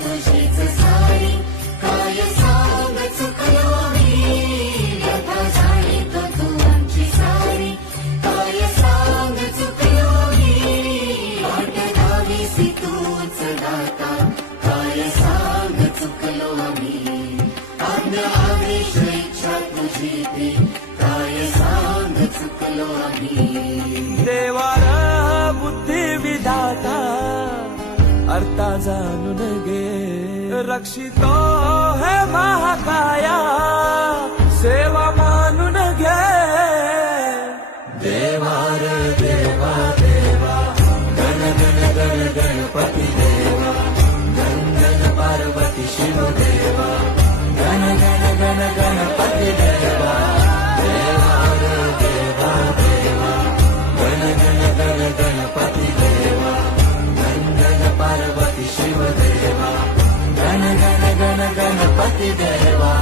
तुझीच सारी काय सांग चुकलो मी व्यथा जाणीतो तू आमची सारी काय सांग चुकलो मी वाट लावीसी तूच दाता काय सांग चुकलो आम्ही आज्ञा आदेश इच्छा तुझी ती काय सांग चुकलो आम्ही देवार बुद्धी विधाता अर्था जाणून घे रक्षितो हे महाकाया सेवा मानून घे देवार देवा देवा गण गण गण गणपती देवा गण गण पार्वती शिव देवा गण गण गण गणपती देवा देवार देवा देवा गण गण गण गणपती देवा गण गण पार्वती शिव देवा गण गण गण गणपती देवा